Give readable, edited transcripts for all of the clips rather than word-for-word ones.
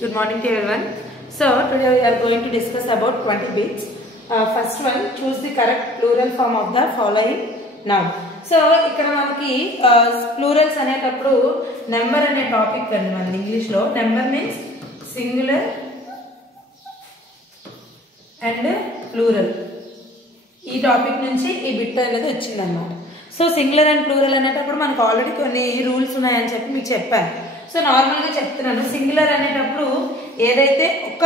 Good morning to everyone. So today we are going to discuss about 20 bits. First one, choose the correct plural form of the following noun. So ikkada manaki plurals anetappudu number ane topic andi man English lo number means singular and plural. ఈ topic నుంచి ఈ bit అనేది వచ్చింది అన్నమాట. So singular and plural అనేటప్పుడు మనకు already కొన్ని rules ఉన్నాయని చెప్పి మీకు చెప్పాను. సో నార్మల్గా చెప్తున్నాను, సింగులర్ అనేటప్పుడు ఏదైతే ఒక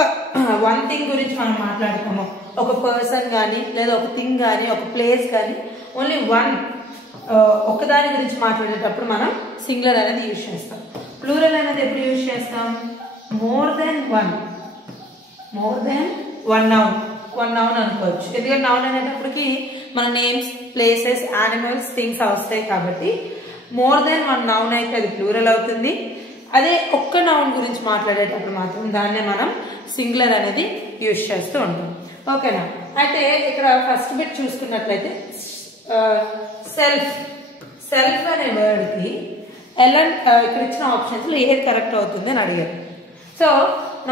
వన్ థింగ్ గురించి మనం మాట్లాడుతామో, ఒక పర్సన్ కానీ లేదా ఒక థింగ్ కానీ ఒక ప్లేస్ కానీ ఓన్లీ వన్ ఒకదాని గురించి మాట్లాడేటప్పుడు మనం సింగులర్ అనేది యూజ్ చేస్తాం. ప్లూరల్ అనేది ఎప్పుడు యూజ్ చేస్తాం? మోర్ దెన్ వన్ నౌన్ అనుకోవచ్చు. ఎందుకంటే నౌన్ అనేటప్పటికి మన నేమ్స్, ప్లేసెస్, యానిమల్స్, థింగ్స్ వస్తాయి కాబట్టి మోర్ దెన్ వన్ నౌన్ అయితే అది ప్లూరల్ అవుతుంది. అదే ఒక్క నౌన్ గురించి మాట్లాడేటప్పుడు మాత్రం దాన్నే మనం సింగులర్ అనేది యూజ్ చేస్తూ ఉంటాం. ఓకేనా? అయితే ఇక్కడ ఫస్ట్ బిట్ చూసుకున్నట్లయితే సెల్ఫ్ అనే వర్డ్కి ఇక్కడ ఇచ్చిన ఆప్షన్స్లో ఏది కరెక్ట్ అవుతుంది అని అడిగారు. సో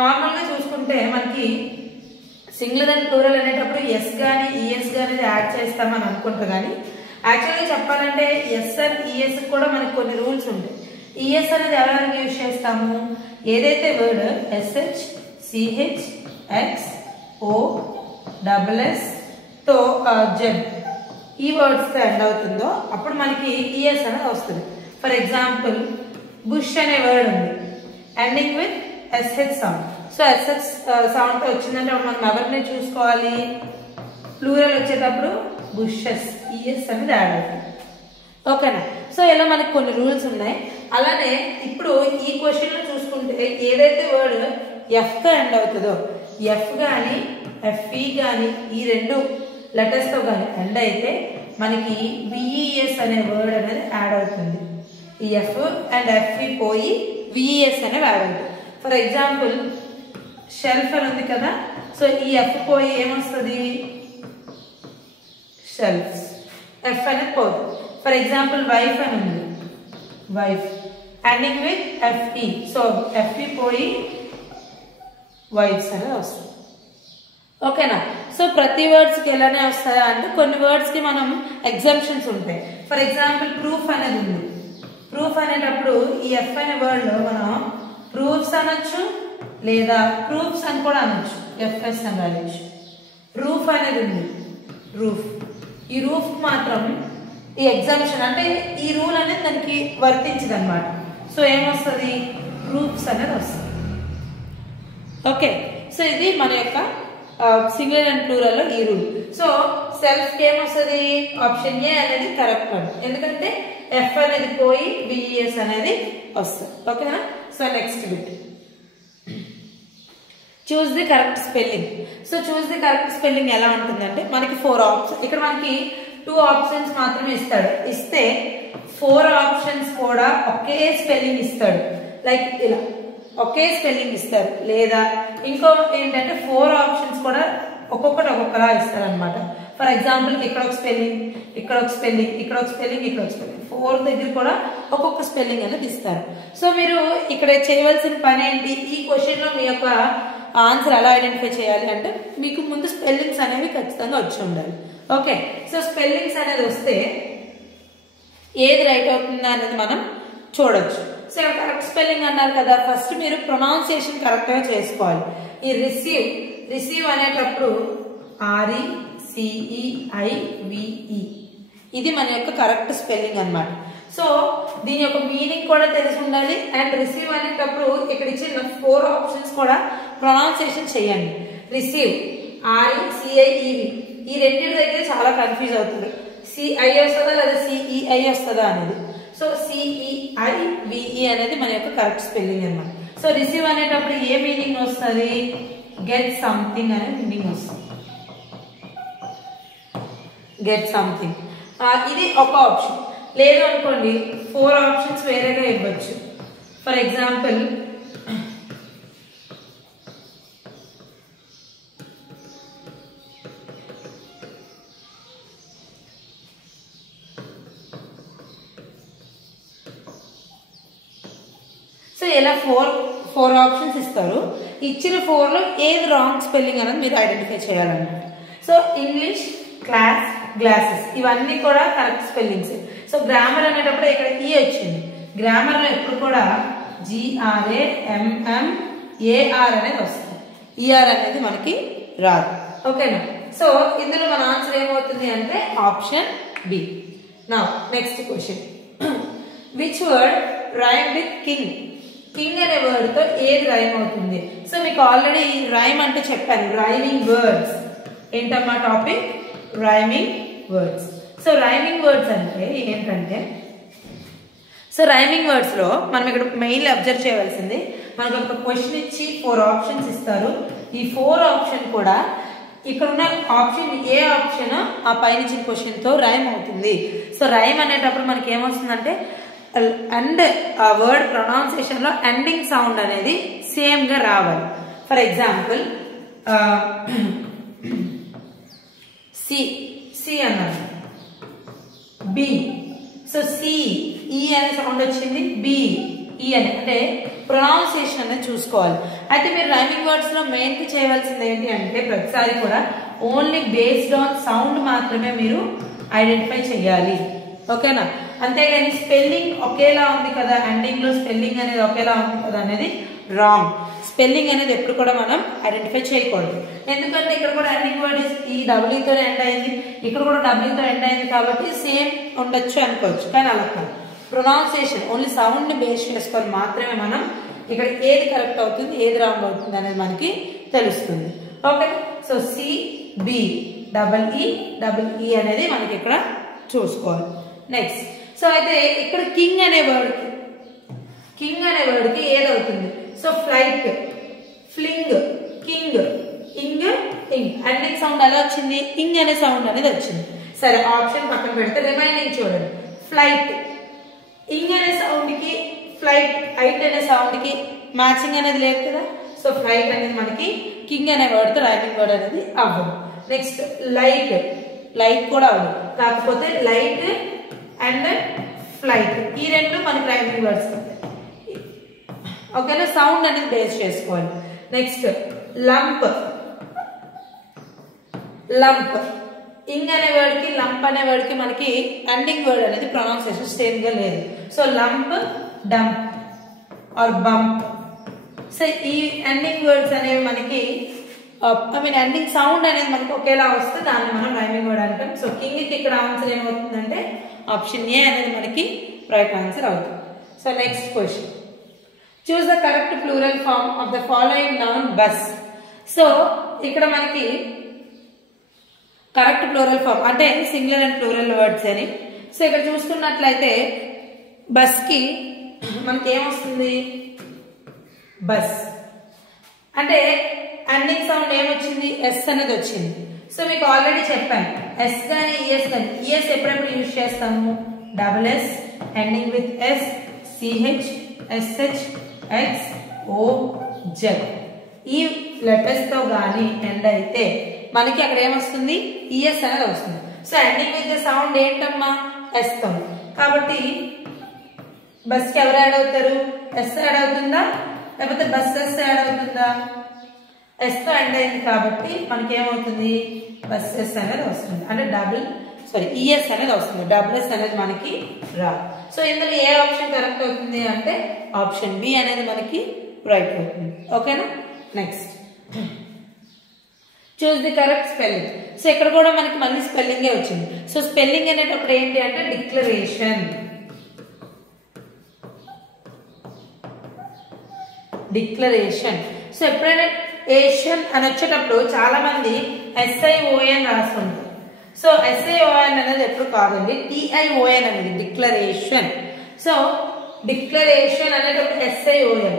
నార్మల్గా చూసుకుంటే మనకి సింగులర్ అండ్ ప్లూరల్ అనేటప్పుడు ఎస్ కానీ ఈఎస్ కానీ యాడ్ చేస్తామని అనుకుంటా, కానీ యాక్చువల్గా చెప్పాలంటే ఎస్ అండ్ ఈఎస్ కూడా మనకి కొన్ని రూల్స్ ఉంటాయి. ఈఎస్ అనేది ఎవరెవరికి యూజ్ చేస్తాము? ఏదైతే word SH, CH, X, O, double S తో జెడ్ ఈ వర్డ్స్తో ఎండ్ అవుతుందో అప్పుడు మనకి ఈఎస్ అనేది వస్తుంది. ఫర్ ఎగ్జాంపుల్ బుష్ అనే వర్డ్ ఉంది ending with SH sound. So SH sound వచ్చిందంటే మనం ఎవరిని చూసుకోవాలి? ప్లూరల్ వచ్చేటప్పుడు బుషెస్, ఈఎస్ అనేది యాడ్ అవుతుంది. ఓకేనా? సో ఇలా మనకి కొన్ని రూల్స్ ఉన్నాయి. అలానే ఇప్పుడు ఈ క్వశ్చన్ లో చూసుకుంటే ఏదైతే వర్డ్ ఎఫ్ తో ఎండ్ అవుతుందో, ఎఫ్ కానీ ఎఫ్ఈ కానీ ఈ రెండు లెటర్స్ తో కానీ ఎండ్ అయితే మనకి విఈఎస్ అనే వర్డ్ అనేది యాడ్ అవుతుంది. ఈ ఎఫ్ అండ్ ఎఫ్ఈ పోయి విఈఎస్ అనేవి యాడ్ అవుతుంది. ఫర్ ఎగ్జాంపుల్ షెల్ఫ్ అని ఉంది కదా, సో ఈ ఎఫ్ పోయి ఏమొస్తుంది? షెల్ఫ్స్. ఎఫ్ అనేది పోతుంది. ఫర్ ఎగ్జాంపుల్ వైఫ్ అని ఉంది, wife ending with FE, so FE పోయి వైఫ్స్ అనేది వస్తుంది. ఓకేనా? సో ప్రతి వర్డ్స్కి ఎలానే వస్తాయా అంటే కొన్ని వర్డ్స్కి మనం ఎగ్జామ్షన్స్ ఉంటాయి. ఫర్ ఎగ్జాంపుల్ ప్రూఫ్ అనేది ఉంది. ప్రూఫ్ అనేటప్పుడు ఈ ఎఫ్ అనే వర్డ్లో మనం ప్రూఫ్స్ అనొచ్చు లేదా ప్రూఫ్స్ అని కూడా అనొచ్చు, ఎఫ్ఎస్ అని రాయొచ్చు. రూఫ్ అనేది ఉంది, రూఫ్. ఈ రూఫ్ మాత్రం ఈ ఎగ్జామ్షన్ అంటే ఈ రూల్ అనేది దానికి వర్తించదు అనమాట. సో ఏమొస్తుంది? ప్రూఫ్స్ అనేది వస్తుంది. ఓకే, సో ఇది మన యొక్క సింగులర్ అండ్ ప్లూరల్ లో ఈ రూల్. సో సెల్ఫ్ కి ఏమొస్తుంది? ఆప్షన్ ఏ అనేది కరెక్ట్ అండి, ఎందుకంటే ఎఫ్ అనేది పోయి విఈఎస్ అనేది వస్తుంది. ఓకేనా? So next bit, choose the correct spelling. So choose the correct spelling ఎలా ఉంటుందంటే మనకి 4 ఆప్షన్స్, ఇక్కడ మనకి 2 ఆప్షన్స్ మాత్రమే ఇస్తాడు. ఇస్తే 4 ఆప్షన్స్ కూడా ఒకే స్పెల్లింగ్ ఇస్తాడు. లైక్ ఇలా ఒకే స్పెల్లింగ్ ఇస్తారు. లేదా ఇంకో ఏంటంటే 4 ఆప్షన్స్ కూడా ఒక్కొక్కటి ఒక్కొక్కలా ఇస్తారు అనమాట. ఫర్ ఎగ్జాంపుల్ ఇక్కడ ఒక స్పెల్లింగ్, ఇక్కడ ఒక స్పెల్లింగ్, ఇక్కడ ఒక స్పెల్లింగ్, ఇక్కడ ఒక స్పెల్లింగ్, 4 దగ్గర కూడా ఒక్కొక్క స్పెల్లింగ్ అనేది ఇస్తారు. సో మీరు ఇక్కడ చేయవలసిన పని ఏంటి? ఈ క్వశ్చన్ లో మీ యొక్క ఆన్సర్ ఎలా ఐడెంటిఫై చేయాలి అంటే మీకు ముందు స్పెల్లింగ్స్ అనేవి ఖచ్చితంగా వచ్చి ఉండాలి. ఓకే, సో స్పెల్లింగ్స్ అనేది వస్తే ఏది రైట్ అవుతుందా అనేది మనం చూడొచ్చు. సో ఇక్కడ కరెక్ట్ స్పెల్లింగ్ అన్నారు కదా, ఫస్ట్ మీరు ప్రొనౌన్సియేషన్ కరెక్ట్గా చేసుకోవాలి. ఈ రిసీవ్ అనేటప్పుడు RECEIVE ఇది మన యొక్క కరెక్ట్ స్పెల్లింగ్ అన్నమాట. సో దీని యొక్క మీనింగ్ కూడా తెలిసి ఉండాలి. అండ్ రిసీవ్ అనేటప్పుడు ఇక్కడ ఇచ్చిన 4 ఆప్షన్స్ కూడా ప్రొనౌన్సియేషన్ చేయండి. రిసీవ్ RECIEV ఈ రెండింటి దగ్గర చాలా కన్ఫ్యూజ్ అవుతుంది. CI వస్తుందా లేదా CEI వస్తుందా అనేది. సో CEIVE అనేది మన యొక్క కరెక్ట్ స్పెల్లింగ్ అన్నమాట. సో రిసీవ్ అనేటప్పుడు ఏ మీనింగ్ వస్తుంది? గెట్ సంథింగ్ అనే మీనింగ్ వస్తుంది. గెట్ సంథింగ్ ఇది ఒక ఆప్షన్. లేదు అనుకోండి 4 ఆప్షన్స్ వేరేగా ఇవ్వచ్చు. ఫర్ ఎగ్జాంపుల్ సో ఇలా 4 4 ఆప్షన్స్ ఇస్తారు. ఇచ్చిన 4లో ఏది రాంగ్ స్పెల్లింగ్ అనేది మీరు ఐడెంటిఫై చేయాలన్నమాట. సో ఇంగ్లీష్, క్లాస్, గ్లాసెస్ ఇవన్నీ కూడా కరెక్ట్ స్పెల్లింగ్స్. సో గ్రామర్ అనేటప్పుడు ఇక్కడ ఈ వచ్చింది. గ్రామర్లో ఎప్పుడు కూడా GRAMMAR అనేది వస్తుంది. ఈఆర్ అనేది మనకి రాదు. ఓకేనా? సో ఇందులో మన ఆన్సర్ ఏమవుతుంది అంటే option B. Now next question. Which word rhyme with king? King అనే వర్డ్ తో ఏది రైమ్ అవుతుంది? సో మీకు ఆల్రెడీ రైమ్ అంటే చెప్పాను, రైమింగ్ వర్డ్స్. ఏంటమ్మా topic? Rhyming words. So rhyming words అంటే ఏంటంటే, సో రైమింగ్ వర్డ్స్ లో మనం ఇక్కడ మెయిన్లీ అబ్జర్వ్ చేయవలసింది, మనకు ఒక క్వశ్చన్ ఇచ్చి 4 ఆప్షన్స్ ఇస్తారు. ఈ 4 ఆప్షన్ కూడా ఇక్కడ ఉన్న ఆప్షన్ ఏ ఆప్షన్ ఆ పైన ఇచ్చిన క్వశ్చన్ తో రైమ్ అవుతుంది. సో రైమ్ అనేటప్పుడు మనకి ఏమొస్తుందంటే అండ్ ఆ వర్డ్ ప్రొనౌన్సియేషన్ లో ఎండింగ్ సౌండ్ అనేది సేమ్ గా రావాలి. ఫర్ ఎగ్జాంపుల్ సి అన్నాను, బి. సో సి ఈ అనే సౌండ్ వచ్చింది, బి ఈ అని, అంటే ప్రొనౌన్సియేషన్ అనేది చూసుకోవాలి. అయితే మీరు రైమింగ్ వర్డ్స్ లో మెయిన్ కి చేయవలసింది ఏంటి అంటే ప్రతిసారి కూడా ఓన్లీ బేస్డ్ ఆన్ సౌండ్ మాత్రమే మీరు ఐడెంటిఫై చేయాలి. ఓకేనా? అంతేగాని స్పెల్లింగ్ ఒకేలా ఉంది కదా, ఎండింగ్ లో స్పెల్లింగ్ అనేది ఒకేలా ఉంది కదా అనేది రాంగ్. స్పెల్లింగ్ అనేది ఎప్పుడు కూడా మనం ఐడెంటిఫై చేయకూడదు. ఎందుకంటే ఇక్కడ కూడా ఎండింగ్ వర్డ్ ఈ డబ్ల్యూతో ఎండ్ అయింది, ఇక్కడ కూడా డబ్ల్యూతో ఎండ్ అయింది కాబట్టి సేమ్ ఉండొచ్చు అనుకోవచ్చు. కానీ అలా కాదు, ప్రొనౌన్సియేషన్ ఓన్లీ సౌండ్ ని బేస్ చేసుకొని మాత్రమే మనం ఇక్కడ ఏది కరెక్ట్ అవుతుంది ఏది రాంగ్ అవుతుంది అనేది మనకి తెలుస్తుంది. Okay? So C B double E అనేది మనకి ఇక్కడ చూసుకోవాలి. నెక్స్ట్, సో అయితే ఇక్కడ కింగ్ అనే వర్డ్కి ఏదవుతుంది? సో ఫ్లైట్, ఫ్లింగ్, కింగ్, ఇంగ్, ఇంగ్. ఎండింగ్ సౌండ్ ఎలా వచ్చింది? ఇంగ్ అనే సౌండ్ అనేది వచ్చింది. సరే, ఆప్షన్ పక్కన పెడితే రిమైనింగ్ చూడండి. ఫ్లైట్, ఇంగ్ అనే సౌండ్ కి ఫ్లైట్, ఐట్ అనే సౌండ్ కి మ్యాచింగ్ అనేది లేదు కదా. సో ఫ్లైట్ అనేది మనకి కింగ్ అనే వర్డ్ తో రైమింగ్ వర్డ్ అనేది అవ్వదు. నెక్స్ట్ లైట్ కూడా అవ్వదు, కాకపోతే లైట్ అండ్ ఫ్లైట్ ఈ రెండు మనకి రైమింగ్ వర్డ్స్. ఓకేనా? సౌండ్ అనేది బేస్ చేసుకోవాలి. నెక్స్ట్ లంప్, ఇంగ్ అనే వర్డ్ కి లంప్ అనే వర్డ్ కి మనకి ఎండింగ్ వర్డ్ అనేది ప్రొనౌన్సియేషన్ సేమ్ గా లేదు. So lump, dump or bump. So ఈ ఎండింగ్ వర్డ్స్ అనేవి మనకి ఎండింగ్ సౌండ్ అనేది మనకి ఒకేలా వస్తే దాన్ని మనం రైమింగ్ వర్డ్ అంటాం. సో కింగ్ కి ఇక్కడ ఆన్సర్ ఏమవుతుందంటే ఆప్షన్ ఏ అనేది మనకి రైట్ ఆన్సర్ అవుతుంది. So next question. Choose the correct plural form of the following noun bus. So ఇక్కడ మనకి కరెక్ట్ ప్లూరల్ ఫార్మ్ అంటే సింగులర్ అండ్ ప్లూరల్ వర్డ్స్ అని. సో ఇక్కడ చూసుకున్నట్లయితే బస్ కి మనకి ఏమొస్తుంది? బస్ అంటే ఎండింగ్ సౌండ్ ఏమొచ్చింది? ఎస్ అనేది వచ్చింది. సో మీకు ఆల్రెడీ చెప్పాను, ఎస్ కానీ ఈఎస్ కానీ. ఈఎస్ ఎప్పుడెప్పుడు యూజ్ చేస్తాము? Double S ending with S, CH, SH, X, O, Z ఈ లెటర్స్ తో గానీ ఎండ్ అయితే మనకి అక్కడ ఏమొస్తుంది? ఈఎస్ అనేది వస్తుంది. సో ఎండింగ్ విత్ సౌండ్ ఏంటమ్మా? ఎస్ తో. కాబట్టి బస్ కి ఎవరు యాడ్ అవుతారు? ఎస్ యాడ్ అవుతుందా లేకపోతే బస్ ఎస్ యాడ్ అవుతుందా? ఎస్ తో ఎండ్ అయింది కాబట్టి మనకి ఏమవుతుంది? బస్ ఎస్ అనేది వస్తుంది. అంటే ఈఎస్ అనేది వస్తుంది, డబుల్ ఎస్ అనేది మనకి రాదు. సో ఇందులో ఏ ఆప్షన్ కరెక్ట్ అవుతుంది అంటే ఆప్షన్ బి అనేది మనకి రైట్ అవుతుంది. ఓకేనా? Next, choose the correct spelling. So ఇక్కడ కూడా మనకి మళ్ళీ స్పెల్లింగే వచ్చింది. సో స్పెల్లింగ్ అనేటప్పుడు ఏంటి అంటే డిక్లరేషన్. సో ఎప్పుడైనా ఏషియన్ అని వచ్చేటప్పుడు చాలా మంది SION రాస్తుంటారు. సో SION అనేది ఎప్పుడు కాదండి, TION అనేది డిక్లరేషన్. సో డిక్లరేషన్ అనేటప్పుడు SION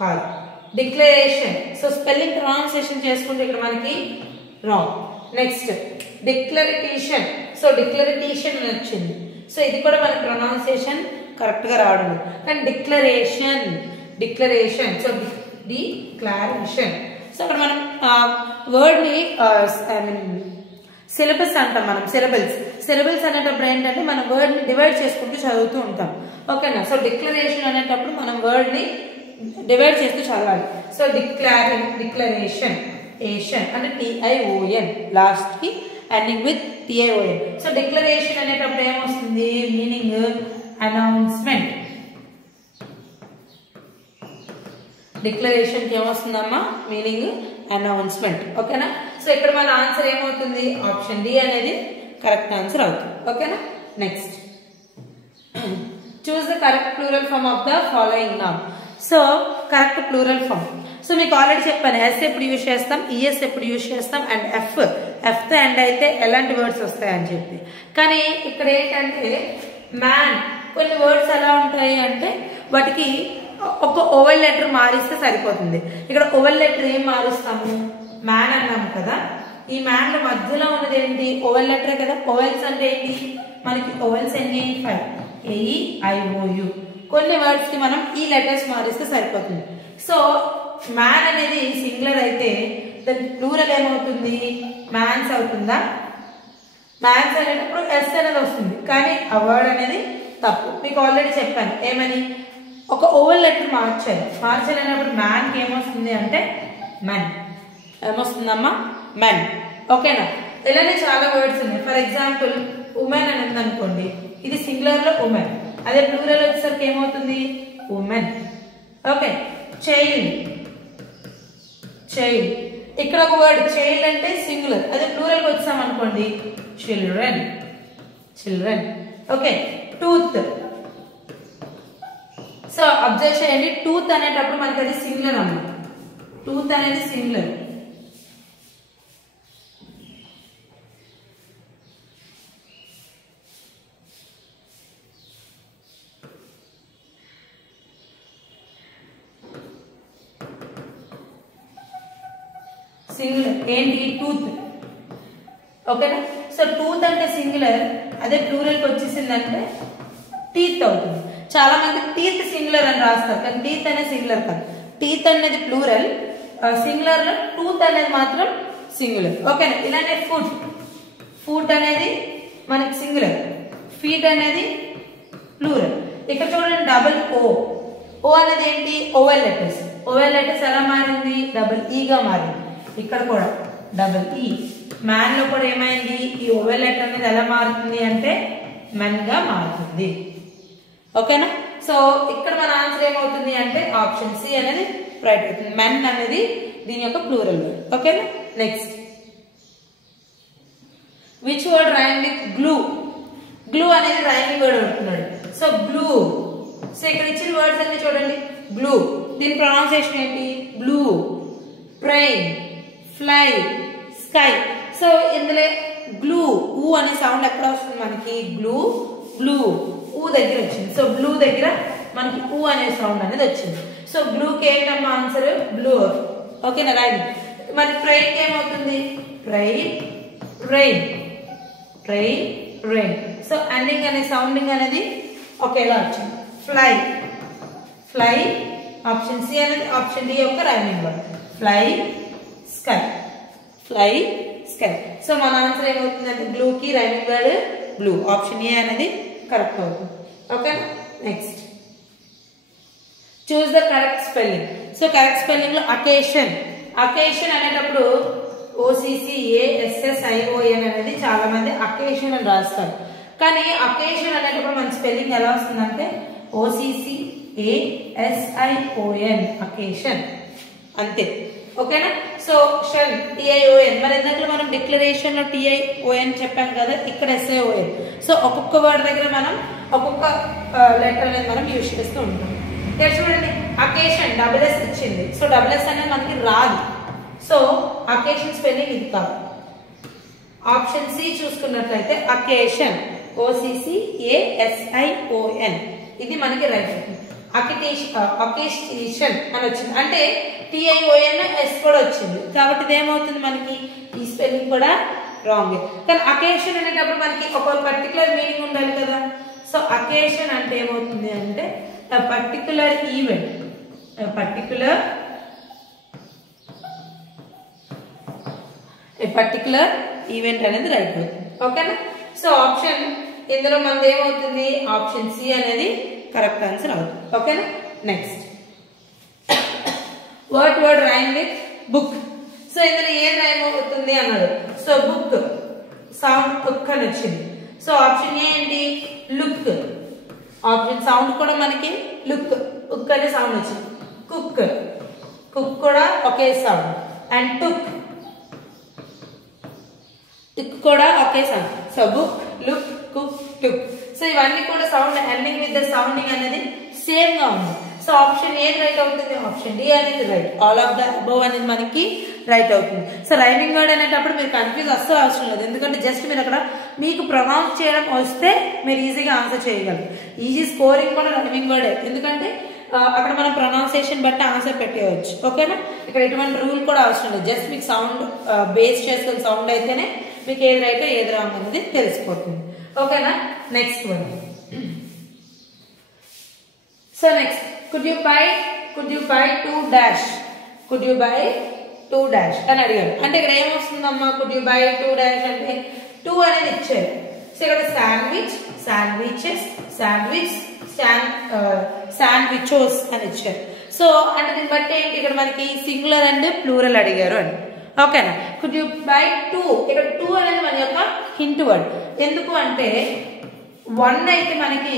కాదు, డిక్లరేషన్. సో స్పెల్లింగ్ ప్రొనౌన్సియేషన్ చేసుకుంటే ఇక్కడ మనకి wrong. Next declaration. So declaration అని వచ్చింది. సో ఇది కూడా మన ప్రొనౌన్సియేషన్ కరెక్ట్ గా రావడం. కానీ డిక్లరేషన్. So declaration. సో అక్కడ మనం వర్డ్ ని సిలబస్ అంటాం. మనం సిలబల్స్ అనేటప్పుడు ఏంటంటే మనం వర్డ్ ని డివైడ్ చేసుకుంటూ చదువుతూ ఉంటాం. ఓకేనా? సో డిక్లరేషన్ అనేటప్పుడు మనం వర్డ్ ని డివైడ్ చేస్తూ చదవాలి. సో డిక్లరేషన్ ఏషన్ అంటే TION లాస్ట్ కి ending with TION. So declaration అనేటప్పుడు ఏమొస్తుంది మీనింగ్ అనౌన్స్మెంట్. డిక్లరేషన్ కి ఏమొస్తుందమ్మా మీనింగ్ అనౌన్స్మెంట్. ఓకేనా. సో ఇక్కడ మన ఆన్సర్ ఏమవుతుంది ఆప్షన్ డి అనేది కరెక్ట్ ఆన్సర్ అవుతుంది. ఓకేనా. Next choose the correct plural form of the following noun. So correct plural form. So మీకు ఆల్రెడీ చెప్పాను ఎస్ ఎప్పుడు యూజ్ చేస్తాం, ఈఎస్ ఎప్పుడు యూజ్ చేస్తాం అండ్ ఎఫ్తో ఎండ్ అయితే ఎలాంటి వర్డ్స్ వస్తాయని చెప్పి. కానీ ఇక్కడ ఏంటంటే మ్యాన్ కొన్ని వర్డ్స్ ఎలా ఉంటాయి అంటే వాటికి ఒక ఓవెల్ లెటర్ మారిస్తే సరిపోతుంది. ఇక్కడ ఓవెల్ లెటర్ ఏం మారుస్తాము మ్యాన్ అన్నాము కదా, ఈ మ్యాన్ మధ్యలో ఉన్నది ఏంటి ఓవెల్ లెటరే కదా. ఓవెల్స్ అంటే ఏంటి మనకి ఓవెల్స్ ఎన్ని 5 AEIOU. కొన్ని వర్డ్స్ కి మనం ఈ లెటర్స్ మారిస్తే సరిపోతుంది. సో మ్యాన్ అనేది సింగులర్ అయితే దాని ప్లూరల్ ఏమవుతుంది మ్యాన్స్ అవుతుందా. మ్యాన్స్ అనేటప్పుడు ఎస్ అనేది వస్తుంది కానీ ఆ వర్డ్ అనేది తప్పు. మీకు ఆల్రెడీ చెప్పాను ఏమని ఒక ఓవెల్ లెటర్ మార్చాలన్నప్పుడు మ్యాన్ కి ఏమొస్తుంది అంటే మెన్ ఏమొస్తుందమ్మా మెన్. ఓకేనా. ఇలానే చాలా వర్డ్స్ ఉన్నాయి. ఫర్ ఎగ్జాంపుల్ ఉమెన్ అని ఉందనుకోండి, ఇది సింగులర్ లో ఉమెన్, అదే ప్లూరల్ వచ్చేసరికి ఏమవుతుంది ఉమెన్. ఓకే. చైల్డ్ ఇక్కడ ఒక వర్డ్ చైల్డ్ అంటే సింగులర్, అదే ప్లూరల్ వచ్చాం అనుకోండి children. Okay. Tooth. So observe చేయండి టూత్ అనేటప్పుడు మనకి అది సింగులర్ అన్నమాట. టూత్ అనేది సింగులర్. సింగులర్ ఏంటి టూత్. ఓకేనా. సో టూత్ అంటే సింగులర్, అదే ప్లూరల్ కి వచ్చేసిందంటే టీత్ అవుతుంది. చాలా మంది టీత్ సింగులర్ అని రాస్తారు కానీ టీత్ అనేది సింగులర్ కాదు. టీత్ అనేది ప్లూరల్, సింగులర్ లో టూత్ అనేది మాత్రం సింగులర్. ఓకేనా. ఇలానే ఫుట్ అనేది మనకి సింగులర్, ఫీట్ అనేది ప్లూరల్. ఇక్కడ చూడండి డబుల్ ఓ అనేది ఏంటి ఓవెల్ లెటర్స్ ఎలా మారింది డబుల్ ఈగా మారింది. ఇక్కడ కూడా డబుల్ ఈ. మ్యాన్ లో కూడా ఏమైంది ఈ ఓవెల్ లెటర్ అనేది ఎలా మారుతుంది అంటే మెన్ గా మారుతుంది. ఓకేనా. సో ఇక్కడ మన ఆన్సర్ ఏమవుతుంది అంటే ఆప్షన్ సి అనేది రైట్ అవుతుంది. మెన్ అనేది దీని యొక్క ప్లూరల్ వర్డ్. ఓకేనా. Next which word rhyme with glue అనేది రైమింగ్ వర్డ్ అవుతున్నాడు. So glue. సో ఇక్కడ ఇచ్చిన వర్డ్స్ అన్ని చూడండి గ్లూ, దీని ప్రొనౌన్సియేషన్ ఏంటి blue, train, fly, sky. So ఇందులో గ్లూ ఊ అనే సౌండ్ ఎక్కడ వస్తుంది మనకి బ్లూ ఊ దగ్గర వచ్చింది. సో బ్లూ దగ్గర మనకి ఊ అనే సౌండ్ అనేది వచ్చింది. సో బ్లూకి ఏంటమ్మా ఆన్సర్ బ్లూ. ఓకేనా. రైట్. మరి ట్రైన్ కి ఏమవుతుంది రెయిన్. సో ఎండింగ్ అనే సౌండింగ్ అనేది ఒకేలా వచ్చింది. ఫ్లై ఆప్షన్ సి అనేది ఆప్షన్ డి యొక్క rhyming word. Fly sky. So మన ఆన్సర్ ఏమవుతుంది అంటే బ్లూ కి rhyming word blue. Option A అనేది కరెక్ట్ అవుతుంది. Okay. Next choose the correct spelling. So correct spelling లో అకేషన్ అనేటప్పుడు OCCASSION అనేది చాలా మంది అకేషన్ అని రాస్తారు. కానీ అకేషన్ అనేటప్పుడు మన స్పెల్లింగ్ ఎలా వస్తుందంటే OCCASION అకేషన్ అంతే. ఓకేనా. So shun TION. మరి ఎందుకంటే మనం డిక్లరేషన్ లో TION చెప్పాం కదా, ఇక్కడ SION. సో ఒక్కొక్క వర్డ్ దగ్గర మనం ఒక్కొక్క లెటర్ అనేది మనం యూజ్ చేస్తూ ఉంటాం. చూడండి అకేషన్ డబుల్ ఎస్ ఇచ్చింది. సో డబుల్ ఎస్ అనేది మనకి రాదు. సో అకేషన్ స్పెల్లింగ్ ఇది కాదు. ఆప్షన్ సి చూసుకున్నట్లయితే అకేషన్ OCCASION ఇది మనకి రైట్ అవుతుంది. అకేషన్ అని వచ్చింది అంటే TION S కూడా వచ్చింది కాబట్టి ఇదేమవుతుంది మనకి ఈ స్పెల్లింగ్ కూడా రాంగ్. కానీ అకేషన్ అనేటప్పుడు మనకి ఒక పర్టికులర్ మీనింగ్ ఉండాలి కదా. సో అకేషన్ అంటే ఏమవుతుంది అంటే పర్టికులర్ ఈవెంట్ అనేది రైట్ అవుతుంది. ఓకేనా. సో ఆప్షన్ ఇందులో మనది ఏమవుతుంది ఆప్షన్ సి అనేది కరెక్ట్ ఆన్సర్ అవుతుంది. ఓకేనా. Next word word rhyme with book. So ఇందులో ఏం రైమ్ అవుతుంది అన్నాడు. సో బుక్ సౌండ్ కుక్ అని వచ్చింది. సో ఆప్షన్ ఏ ఏంటి లుక్. ఆప్షన్ సౌండ్ కూడా మనకి లుక్ ఉక్ అనే సౌండ్ వచ్చింది. కుక్ కుక్ కూడా ఒకే సౌండ్. అండ్ టుక్ టుక్ కూడా ఒకే sound. So book look cook took. So ఇవన్నీ కూడా sound ending with the sounding అనేది సేమ్ గా ఉంది. సో ఆప్షన్ ఏది రైట్ అవుతుంది? ఆప్షన్ డి అనేది right. All of the above అనేది మనకి రైట్ అవుతుంది. సో రైమింగ్ వర్డ్ అనేటప్పుడు మీరు కన్ఫ్యూజ్ అస్సలు అవసరం లేదు. ఎందుకంటే జస్ట్ మీరు అక్కడ మీకు ప్రొనౌన్స్ చేయడం వస్తే మీరు ఈజీగా ఆన్సర్ చేయగలరు. ఈజీ స్కోరింగ్ కూడా రైమింగ్ వర్డే. ఎందుకంటే అక్కడ మనం ప్రొనౌన్సియేషన్ బట్టి ఆన్సర్ పెట్టేయచ్చు. ఓకేనా? ఇక్కడ ఎటువంటి రూల్ కూడా అవసరం లేదు. జస్ట్ మీకు సౌండ్ బేస్ చేసుకుని సౌండ్ అయితేనే మీకు ఏది రైట్ ఏది రాంగ్ అనేది తెలిసిపోతుంది. ఓకేనా? Next one. So next could you buy 2 dash could you buy 2 dash అని అడిగారు. అంటే ఇక్కడ ఏమొస్తుందమ్మా? could you buy 2 dash అంటే 2 అనేది ఇచ్చారు. సో ఇక్కడ శాండ్విచ్ శాండ్విచెస్ శాండ్విచ్ శాండ్విచోస్ అని ఇచ్చారు. సో అంటే దీన్ని బట్టి ఏంటి ఇక్కడ మనకి సింగులర్ అండ్ ప్లూరల్ అడిగారు అని. ఓకేనా? కుడ్ యూ బై 2 ఇక్కడ 2 అనేది మన యొక్క హింట్ వర్డ్. ఎందుకు అంటే 1 అయితే మనకి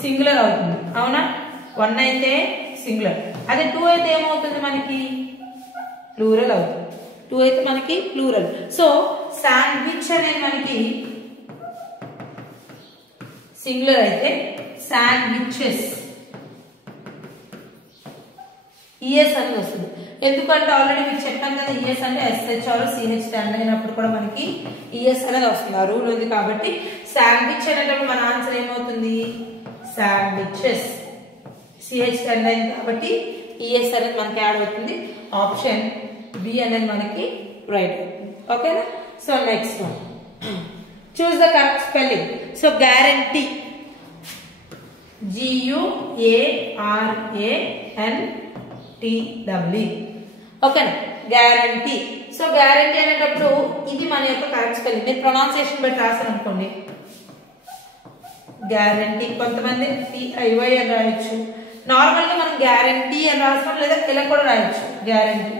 సింగులర్ అవుతుంది. అవునా? 1 అయితే సింగులర్. అదే 2 అయితే ఏమవుతుంది మనకి? ప్లూరల్ అవుతుంది. 2 అయితే మనకి ప్లూరల్. సో శాండ్విచ్ అనేది మనకి సింగులర్ అయితే శాండ్విచెస్ ఈఎస్ అని వస్తుంది. ఎందుకంటే ఆల్రెడీ మీకు చెప్పాను కదా, ఈఎస్ అంటే ఎస్హెచ్ ఆర్ సిహెచ్ స్టాండ్ అయినప్పుడు కూడా మనకి ఈఎస్ అనేది వస్తుంది. ఆ రూల్ ఉంది కాబట్టి శాండ్విచ్ అనేటప్పుడు మన ఆన్సర్ ఏమవుతుంది? శాండ్విచెస్. సిహెచ్ స్టాండ్ అయింది కాబట్టి ఈఎస్ అనేది మనకి యాడ్ అవుతుంది. ఆప్షన్ బి అనేది మనకి రైట్ అవుతుంది. ఓకేనా? So next one, choose the correct spelling. So guarantee GUARANTW. ఓకేనా? గ్యారంటీ. సో గ్యారంటీ అనేటప్పుడు ఇది మన యొక్క కరెక్ట్ స్పెల్లింగ్. మీరు ప్రొనౌన్సియేషన్ బట్టి రాసారు అనుకోండి గ్యారంటీ. కొంతమంది TIY అని రాయొచ్చు. నార్మల్ గా మనం గ్యారంటీ అని రాస్తాం, లేదా ఇలా కూడా రాయొచ్చు గ్యారంటీ.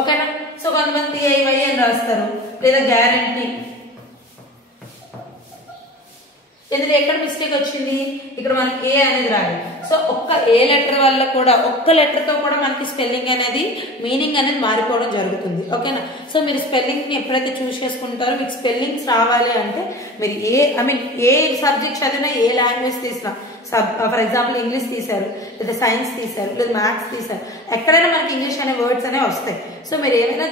ఓకేనా? సో కొంతమంది TIY అని రాస్తారు, లేదా గ్యారంటీ. ఇందులో ఎక్కడ మిస్టేక్ వచ్చింది? ఇక్కడ మనకి ఏ అనేది రాదు. సో ఒక్క ఏ లెటర్ వల్ల కూడా, ఒక్క లెటర్ తో కూడా మనకి స్పెల్లింగ్ అనేది మీనింగ్ అనేది మారిపోవడం జరుగుతుంది. ఓకేనా? సో మీరు స్పెల్లింగ్ ని ఎప్పుడైతే చూస్ చేసుకుంటారో మీకు స్పెల్లింగ్స్ రావాలి అంటే మీరు ఏ సబ్జెక్ట్ చదివినా, ఏ లాంగ్వేజ్ తీసినా, ఫర్ ఎగ్జాంపుల్ ఇంగ్లీష్ తీశారు, లేదా సైన్స్ తీశారు, లేదా మ్యాథ్స్ తీశారు, ఎక్కడైనా మనకి ఇంగ్లీష్ అనే వర్డ్స్ అనేవి వస్తాయి. సో మీరు ఏమైనా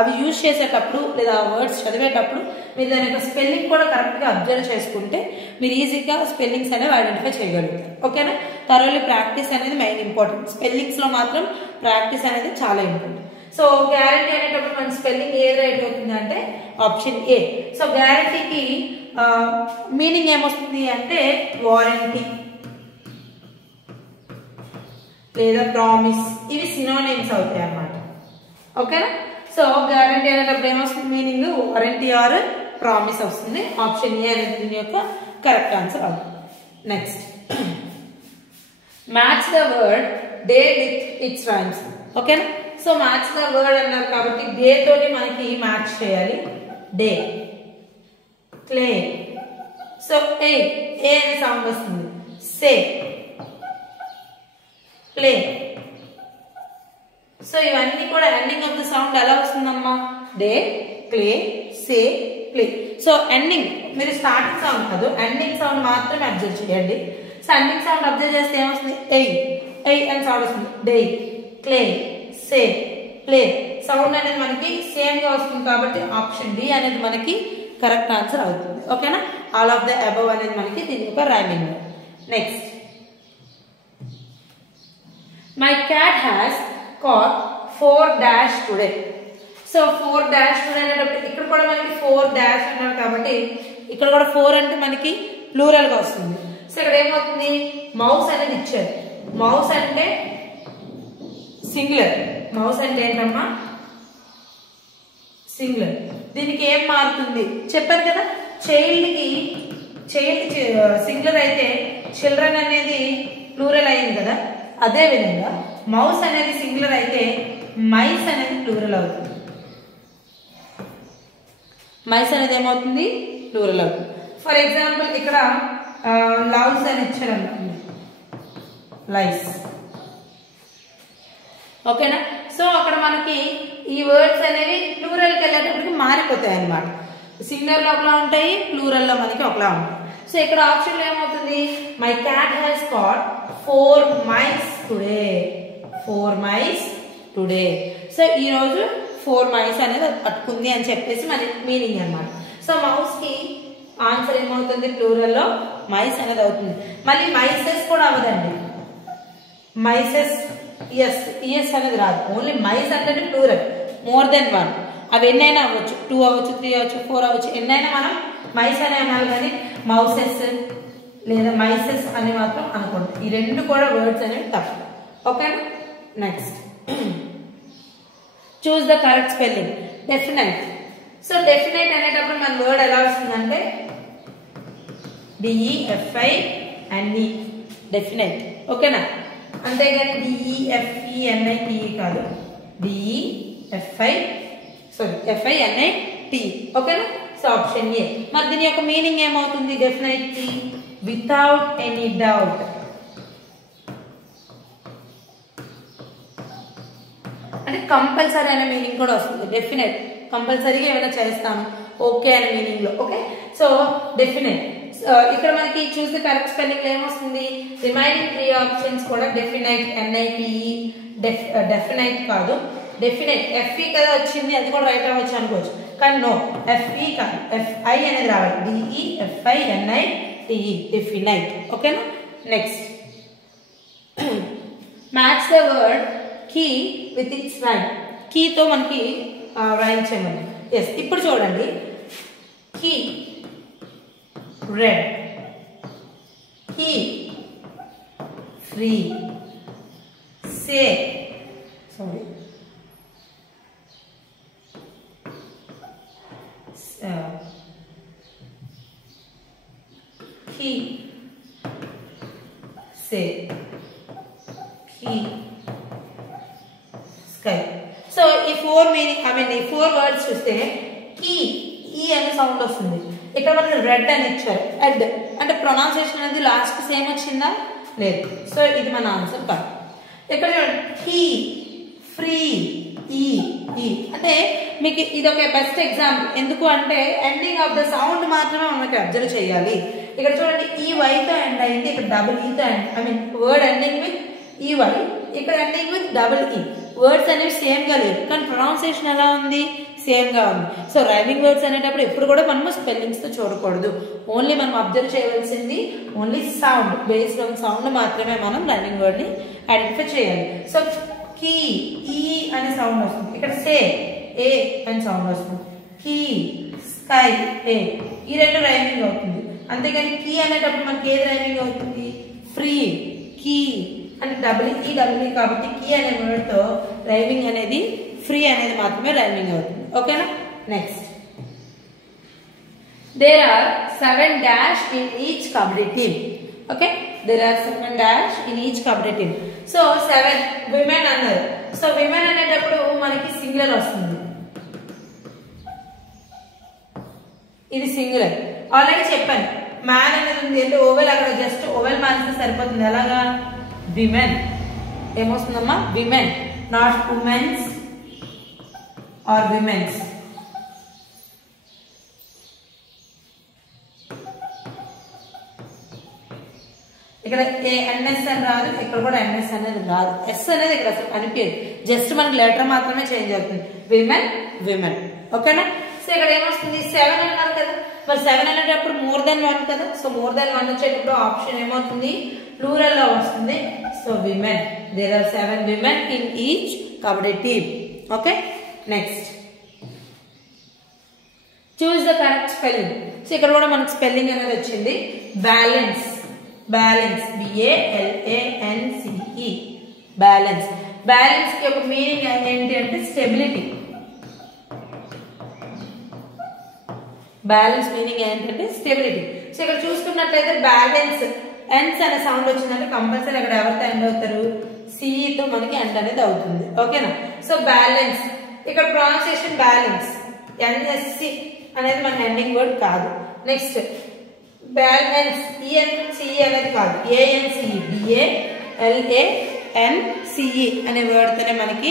అవి యూజ్ చేసేటప్పుడు లేదా వర్డ్స్ చదివేటప్పుడు మీరు దాని యొక్క స్పెల్లింగ్ కూడా కరెక్ట్గా అబ్జర్వ్ చేసుకుంటే మీరు ఈజీగా స్పెల్లింగ్స్ అనేవి ఐడెంటిఫై చేయగలుగుతారు. ఓకేనా? థరోలీ ప్రాక్టీస్ అనేది మెయిన్ ఇంపార్టెంట్. స్పెల్లింగ్స్ లో మాత్రం ప్రాక్టీస్ అనేది చాలా ఇంపార్టెంట్. సో గ్యారంటీ అనేటప్పుడు మన స్పెల్లింగ్ ఏది రైట్ అవుతుంది అంటే ఆప్షన్ ఏ. సో గ్యారంటీకి మీనింగ్ ఏమొస్తుంది అంటే వారంటీ లేదా ప్రామిస్, ఇవి సినోనిమ్స్ అవుతాయి అన్నమాట. ఓకేనా? సో గ్యారంటీ అనేటప్పుడు ఏమొస్తుంది? మీనింగ్ వారంటీ ఆర్ ప్రామిస్ వస్తుంది. ఆప్షన్ ఏ అనేది దీని యొక్క కరెక్ట్ ఆన్సర్ అవుతుంది. Next, match the word day with its rhymes. ఓకేనా? సో మ్యాచ్ ద వర్డ్ అన్నారు కాబట్టి డే తోటి మనకి మ్యాచ్ చేయాలి. Day, clay. సో ఏ అని సౌండ్ వస్తుంది. సే, ప్లే. సో ఇవన్నీ కూడా ఎండింగ్ ఆఫ్ ద సౌండ్ ఎలా వస్తుందమ్మా? డే, క్లే, సే, ప్లే. సో ఎండింగ్ మీరు స్టార్టింగ్ సౌండ్ కాదు, ఎండింగ్ సౌండ్ మాత్రమే అబ్జర్వ్ చేయండి. సో ఎండింగ్ సౌండ్ అబ్జర్వ్ చేస్తే ఏమొస్తుంది? ఏ అని సౌండ్ వస్తుంది. డే, క్లే, సే, ప్లే. సౌండ్ అనేది మనకి సేమ్ గా వస్తుంది కాబట్టి ఆప్షన్ డి అనేది మనకి కరెక్ట్ ఆన్సర్ అవుతుంది. ఓకేనా? ఆల్ ఆఫ్ ద అబవ్ అనేది మనకి దీని యొక్క rhyming. Next, my cat has caught 4 dash today. So 4 dash today అనేటప్పుడు ఇక్కడ కూడా మనకి 4 dash అన్నారు కాబట్టి ఇక్కడ కూడా 4 అంటే మనకి ప్లూరల్ గా వస్తుంది. సో ఇక్కడ ఏమవుతుంది? మౌస్ అనేది ఇచ్చారు. మౌస్ అంటే సింగులర్. మౌస్ అంటే ఏంటమ్మా? సింగులర్. దీనికి ఏం మారుతుంది చెప్పారు కదా, చైల్డ్ సింగులర్ అయితే చిల్డ్రన్ అనేది ప్లూరల్ అయింది కదా, అదే విధంగా మౌస్ అనేది సింగులర్ అయితే మైస్ అనేది ప్లూరల్ అవుతుంది. మైస్ అనేది ఏమవుతుంది? ప్లూరల్ అవుతుంది. ఫర్ ఎగ్జాంపుల్ ఇక్కడ లవ్స్ అని ఇచ్చారు అనుకోండి, లైస్. ఓకేనా? సో అక్కడ మనకి ఈ వర్డ్స్ అనేవి ప్లూరల్కి వెళ్ళేటప్పటికి మారిపోతాయి అన్నమాట. సింగులర్లో ఒకలా ఉంటాయి, ప్లూరల్లో మనకి ఒకలా ఉంటాయి. సో ఇక్కడ ఆప్షన్లో ఏమవుతుంది? My cat has caught 4 mice today. 4 mice today. So ఈరోజు 4 mice అనేది పట్టుకుంది అని చెప్పేసి మన మీనింగ్ అన్నమాట. సో మౌస్ కి ఆన్సర్ ఏమవుతుంది? ప్లూరల్లో మైస్ అనేది అవుతుంది. మళ్ళీ మైసెస్ కూడా అవ్వదండి. మైసెస్ ఎస్ అనేది రాదు. ఓన్లీ మైస్ అంటే ప్లూరల్, మోర్ దెన్ 1. అవి ఎన్నైనా అవ్వచ్చు, 2 అవ్వచ్చు, 3 అవ్వచ్చు, 4 అవ్వచ్చు, ఎన్నైనా మనం మైస్ అనే అనాలి. కానీ మౌసెస్ లేదా మైసెస్ అని మాత్రం అనుకోండి. ఈ రెండు కూడా వర్డ్స్ అనేవి తప్పు. ఓకేనా? Next, choose the correct spelling. Definite. So definite అనేటప్పుడు మన వర్డ్ ఎలా వస్తుందంటే DEFINE, డెఫినెట్. ఓకేనా? అంతేగాని DEFENITE కాదు, FINIT. ఓకేనా? So option A. మరి దీని యొక్క మీనింగ్ ఏమవుతుంది? Definitely without any doubt. అంటే కంపల్సరీ అనే మీనింగ్ కూడా వస్తుంది. డెఫినెట్ కంపల్సరీగా ఏమైనా చేస్తాము ఓకే అనే మీనింగ్ లో. Okay, so definite. ఇక్కడ మనకి చూస్తే కరెక్ట్ స్పెల్లింగ్ ఏమొస్తుంది? రిమైనింగ్ 3 ఆప్షన్స్ కూడా డెఫినైట్, NITE, డెఫినైట్ కాదు, డెఫినెట్. FE కదా వచ్చింది, అది కూడా రైట్ అవ్వచ్చు అనుకోవచ్చు. కానీ నో, FE కాదు, FI అనేది రావాలి. DEFINITE, definite. ఓకేనా? Next, match the word key with its rhyme. కీతో మనకి రైమ్ చేయమని. ఎస్, ఇప్పుడు చూడండి. Key red, key free, say sorry key, say, key, sky. So ఈ 4 మీనింగ్, ఈ 4 వర్డ్స్ చూస్తే కీ, ఈ అనే సౌండ్ వస్తుంది. ఇక్కడ మనకి రెడ్ అని ఇచ్చారు. రెడ్ అంటే ప్రొనౌన్సియేషన్ అనేది లాస్ట్ సేమ్ వచ్చిందా? లేదు. సో ఇది మన ఆన్సర్ కాదు. ఇక్కడ చూడండి, కీ, ఫ్రీ, ఈ అంటే మీకు ఇది ఒక బెస్ట్ ఎగ్జాంపుల్. ఎందుకు అంటే ఎండింగ్ ఆఫ్ ద సౌండ్ మాత్రమే మనకి అబ్జర్వ్ చేయాలి. ఇక్కడ చూడండి, ఈ వైతో ఎండ్ అయింది, ఇక్కడ డబుల్ ఈతో end, word ending with EY, ఇక్కడ ending with double E. Words అనేవి సేమ్ గా లేవు, కానీ ప్రొనౌన్సియేషన్ ఎలా ఉంది? సేమ్ గా ఉంది. సో రైమింగ్ వర్డ్స్ అనేటప్పుడు ఎప్పుడు కూడా మనము స్పెల్లింగ్స్ తో చూడకూడదు. ఓన్లీ మనం అబ్జర్వ్ చేయవలసింది only sound, based on sound మాత్రమే మనం రైమింగ్ వర్డ్ ని ఐడెంటిఫై చేయాలి. సో కీ, ఈ అనే సౌండ్ వస్తుంది. ఇక్కడ సే, ఏ అనే సౌండ్ వస్తుంది. కీ, స్కై, ఏ, ఈ రెండు రైమింగ్ అవుతుంది. అంతేగాని కీ అనేటప్పుడు మనకి ఏది రైమింగ్ అవుతుంది? ఫ్రీ, కీ అంటే డబ్ల్యూ కాబట్టి కీ అనే వర్డ్ తో రైమింగ్ అనేది ఫ్రీ అనేది మాత్రమే రైమింగ్ అవుతుంది. ఓకేనా? Next, there are 7 dash in each kabaddi team. Okay, there are 7 dash in each kabaddi team. So 7 women అన్నారు. సో విమెన్ అనేటప్పుడు మనకి సింగులర్ వస్తుంది. ఇది సింగులర్. ఆల్రెడీ చెప్పాను, మ్యాన్ అనేది ఉంది అంటే ఓవెల్, అక్కడ జస్ట్ ఓవెల్ మారిస్తే సరిపోతుంది. ఎలాగా? విమెన్ ఏమొస్తుందమ్మా? Women, not womens or womens. ఇక్కడ NS అని రాదు, ఇక్కడ కూడా NS అనేది రాదు. S అనేది ఇక్కడ అసలు అనిపించదు, జస్ట్ మనకి లెటర్ మాత్రమే చేంజ్ అవుతుంది. Women, women. ఓకేనా? సో ఇక్కడ ఏమొస్తుంది? 7 అన్నారు కదా, మరి 7 అనేటప్పుడు మోర్ దెన్ 1 కదా. సో మోర్ దెన్ 1 వచ్చేటప్పుడు ఆప్షన్ ఏమవుతుంది? ప్లూరల్ లో వస్తుంది. So women, there are 7 women in each kabaddi team. Okay, next, choose the correct spelling. So ఇక్కడ కూడా మనకు స్పెల్లింగ్ అనేది వచ్చింది. Balance, balance, BALANCE, balance. Balance కి ఒక మీనింగ్ ఏంటి అంటే స్టెబిలిటీ. బ్యాలెన్స్ మీనింగ్ ఏంటంటే స్టెబిలిటీ. సో ఇక్కడ చూసుకున్నట్లయితే బ్యాలెన్స్, ఎన్స్ అనే సౌండ్ వచ్చిందంటే కంపల్సరీ అక్కడ ఎవరితో ఎండ్ అవుతారు? సిఈతో మనకి ఎండ్ అనేది అవుతుంది. ఓకేనా? సో బ్యాలెన్స్, ఇక్కడ ప్రొనౌన్సియేషన్ బ్యాలెన్స్, ఎన్ఎస్సి అనేది మన ఎండింగ్ వర్డ్ కాదు. నెక్స్ట్ బ్యాలెన్స్, ఈఎన్సిఈ అనేది కాదు, ఏఎన్సిఈ, BALANCE అనే వర్డ్తోనే మనకి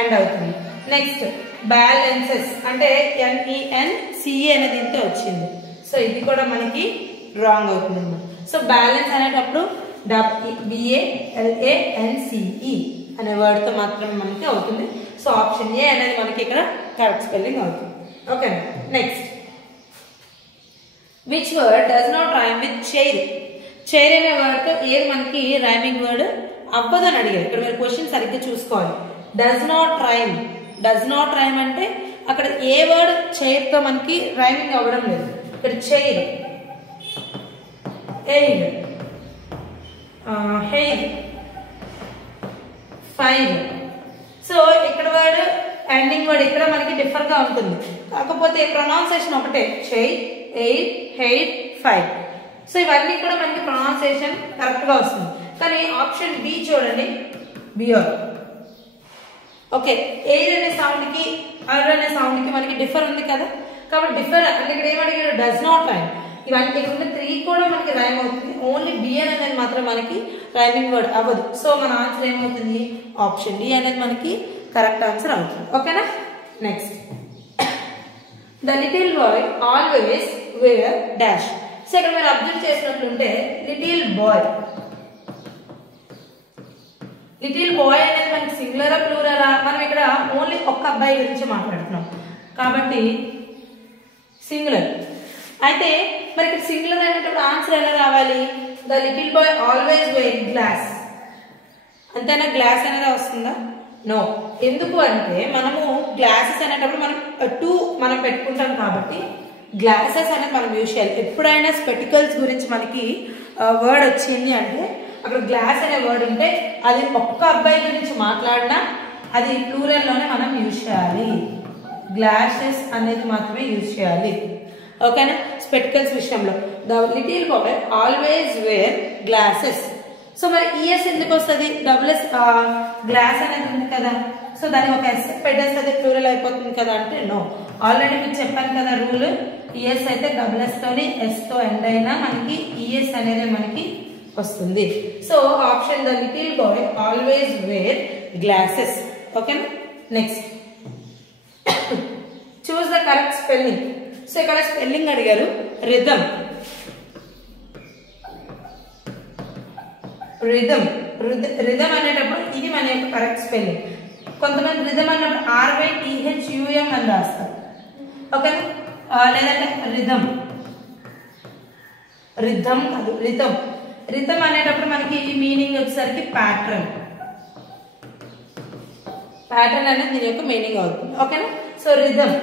ఎండ్ అవుతుంది. నెక్స్ట్ బ్యాలెన్సెస్ అంటే NENCE అనేది ఇంత వచ్చింది. సో ఇది కూడా మనకి రాంగ్ అవుతుంది. సో బ్యాలెన్స్ అనేటప్పుడు BALANCE అనే వర్డ్తో మాత్రమే మనకి అవుతుంది. సో ఆప్షన్ ఏ అనేది మనకి ఇక్కడ కరెక్ట్ స్పెల్లింగ్ అవుతుంది. Okay. Next which word does not rhyme with chair? Chair అనే వర్డ్తో ఏది మనకి రైమింగ్ వర్డ్ అవ్వదు అని అడిగారు. ఇక్కడ మీరు క్వశ్చన్ సరిగ్గా చూసుకోవాలి. Does not rhyme, does not rhyme అంటే అక్కడ ఏ వర్డ్ చైర్తో మనకి రైమింగ్ అవ్వడం లేదు. ఇక్కడ chair, air, hair, fire. So ఇక్కడ వర్డ్ ఎండింగ్ వర్డ్ ఇక్కడ మనకి డిఫర్గా ఉంటుంది. కాకపోతే ప్రొనౌన్సియేషన్ ఒకటే, chair, air, hair, fire. So ఇవన్నీ కూడా మనకి ప్రొనౌన్సియేషన్ కరెక్ట్గా వస్తుంది. కానీ ఆప్షన్ బి చూడండి, బియర్. ఓకే, ఎయిర్ అనే సౌండ్కి అర్ అనే సౌండ్కి మనకి డిఫర్ ఉంది కదా. కాబట్టి డిఫర్ అంటే ఇక్కడ ఏమడిగాడు, డస్ నాట్ రైమ్. ఇవన్నీ ఇక్కడ ఉన్న 3 కూడా మనకి రైమ్ అవుతుంది. ఓన్లీ బి అనేది మాత్రం మనకి రైమింగ్ వర్డ్ అవ్వదు. సో మన ఆన్సర్ ఏమవుతుంది, ఆప్షన్ డి అనేది మనకి కరెక్ట్ ఆన్సర్ అవుతుంది. ఓకేనా? Next the little boy always wear dash. So ఇక్కడ మీరు అబ్జర్వ్ చేసినట్లుంటే లిటిల్ బాయ్, లిటిల్ బాయ్ అనేది మనకి సింగులరా ప్లూరలా? మనం ఇక్కడ ఓన్లీ ఒక్క అబ్బాయి గురించి మాట్లాడుతున్నాం కాబట్టి సింగులర్. అయితే మరి ఇక్కడ సింగులర్ అనేటప్పుడు ఆన్సర్ ఎలా రావాలి? The little boy always wear glass. అంతేనా? గ్లాస్ అనేది వస్తుందా? నో. ఎందుకు అంటే మనము గ్లాసెస్ అనేటప్పుడు మనం 2 మనం పెట్టుకుంటాం కాబట్టి గ్లాసెస్ అనేది మనం యూజ్ చేయాలి. ఎప్పుడైనా స్పెటికల్స్ గురించి మనకి వర్డ్ వచ్చింది అంటే అక్కడ గ్లాస్ అనే వర్డ్ ఉంటే అది ఒక్క అబ్బాయి గురించి మాట్లాడినా అది ప్లూరల్లోనే మనం యూజ్ చేయాలి. గ్లాసెస్ అనేది మాత్రమే యూజ్ చేయాలి. ఓకేనా? స్పెటికల్స్ విషయంలో the little boy always wear glasses. So మరి ఈఎస్ ఎందుకు వస్తుంది? డబుల్ఎస్ గ్లాస్ అనేది ఉంది కదా. సో దానికి ఒక ఎస్ పెట్టేస్తే ప్లూరల్ అయిపోతుంది కదా అంటే నో. ఆల్రెడీ మీకు చెప్పాను కదా రూల్, ఈఎస్ అయితే డబుల్ఎస్ తోని ఎస్తో ఎండ్ అయినా మనకి ఈఎస్ అనేది మనకి వస్తుంది. So option the little boy always wear glasses. ఓకేనా? Next choose the correct spelling. So ఇక్కడ స్పెల్లింగ్ అడిగారు. రిథమ్, రిథమ్, రిథమ్ అనేటప్పుడు ఇది మన యొక్క కరెక్ట్ స్పెల్లింగ్. కొంతమంది రిథమ్ అన్నప్పుడు RYTHUM అని రాస్తారు. ఓకేనా? లేదంటే రిథమ్, రిథమ్ కాదు రిథమ్. రిథమ్ అనేటప్పుడు మనకి మీనింగ్ వచ్చేసరికి ప్యాటర్న్, ప్యాటర్న్ అనేది దీని యొక్క మీనింగ్ అవుతుంది. ఓకేనా? So rhythm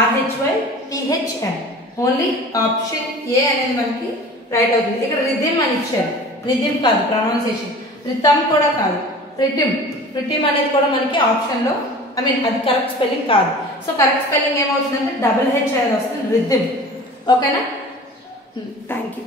RHYTHM. Only option A అనేది మనకి రైట్ అవుతుంది. ఇక్కడ రిథమ్ అని ఇచ్చారు. రిథమ్ కాదు ప్రొనౌన్సియేషన్. రిథమ్ కూడా కాదు, రిథమ్. రిథమ్ అనేది కూడా మనకి ఆప్షన్ లో అది కరెక్ట్ స్పెల్లింగ్ కాదు. సో కరెక్ట్ స్పెల్లింగ్ ఏమవుతుందంటే డబుల్ హెచ్ అనేది వస్తుంది, రిథమ్. ఓకేనా? Thank you.